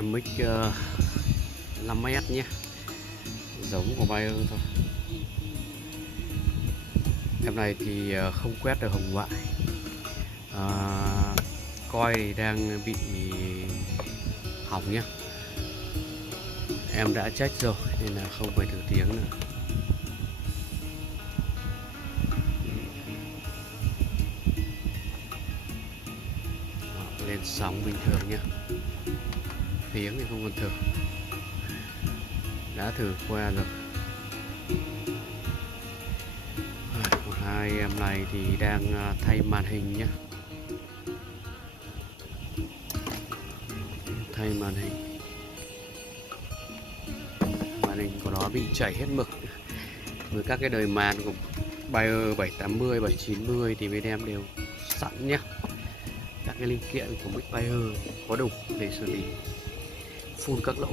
MX 5S nhé, giống của Bayer thôi. Em này thì không quét được hồng ngoại, à, coi thì đang bị hỏng nhé. Em đã check rồi nên là không phải thử tiếng nữa. Đó, lên sóng bình thường nhé, tiếng thì không còn thử, đã thử qua rồi. Còn hai em này thì đang thay màn hình nhé, thay màn hình của nó bị chảy hết mực. Với các cái đời màn của Bayer 780, 790 thì bên em đều sẵn nhé. Các cái linh kiện của Big Bayer có đủ để xử lý full các lỗi.